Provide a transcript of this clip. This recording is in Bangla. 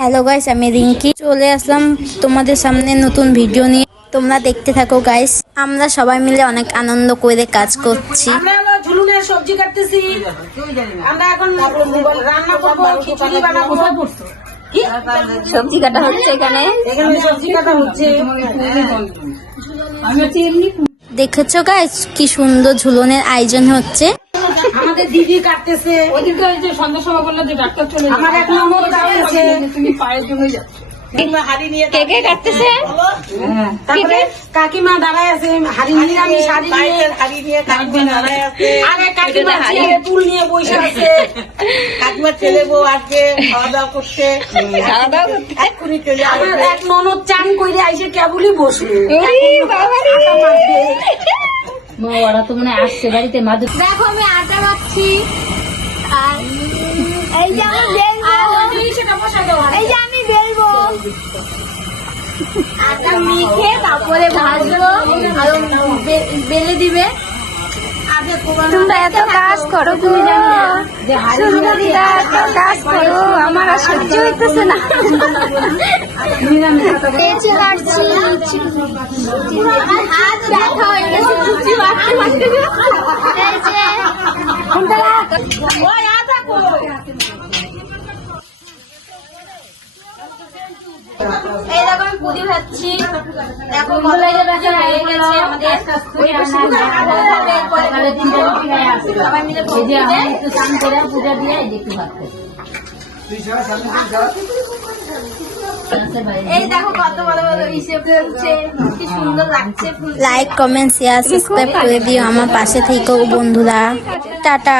হ্যালো গাইস, আমি রিঙ্কি চলে আসলাম তোমাদের সামনে নতুন ভিডিও নিয়ে। তোমরা দেখতে থাকো গাইস। আমরা সবাই মিলে অনেক আনন্দ করে কাজ করছি। আমরা হলো ঝুলুনের সবজি কাটতেছি। আমরা এখন রান্না করবো, খিচুড়ি বানাবো। কি সবজি কাটা হচ্ছে এখানে সবজি কাটা হচ্ছে। দেখেছো গাইস কি সুন্দর ঝুলনের আয়োজন হচ্ছে। আমাদের দিদি কাটতেছে। সন্ধ্যা সভা করলে যে ডাক্তার চলে যাবে। আমার এক ননদ কাটতেছে। তুমি পায়ের জন্য যাচ্ছ। কে কে কাটতেছে? তারপরে কাকিমা দাঁড়ায় আছে হাড়ি নিয়ে, আমি শাড়ি নিয়ে। আরে কাকিমা ছেলে ফুল নিয়ে বসে আছে। কাকিমার ছেলে বউ আজকে খাওয়া দাওয়া করছে, এক্ষুনি চলে আমার আসবে। এক ননদ চান কইরে আইসে কেবলই বসে। ওরা তো মনে আসছে বাড়িতে মাদুর। দেখো আমি আটা মাখছি আর এই যে আমি বেলবো, সেটা বসা দেওয়া। এই যে আমি বেলবো, আটা মেখে তারপরে ভাজবো আর বেলে দিবে। তোমরা এত কাজ করো, তুমি জানো না যে সুন্দরীরা এত কাজ করো, আমার আর সহ্য হইতেছে না। পেঁচে কাটছি, আমার হাত ব্যথা হয়ে গেছে কুচি মারতে মারতে। এই যে কোনটা ওই আটা কই? এই দেখো আমি পুরি ভাজছি। দেখো কতটা ব্যথা হয়ে গেছে আমাদের। ওই পাশে সবাই মিলে পূজা দিয়ে দেখতে পাচ্ছে। এই দেখো কত বড় বড় হিসেব হচ্ছে, কি সুন্দর লাগছে। লাইক, কমেন্ট, শেয়ার, সাবস্ক্রাইব করে দিও। আমার পাশে থেকো বন্ধুরা। টাটা।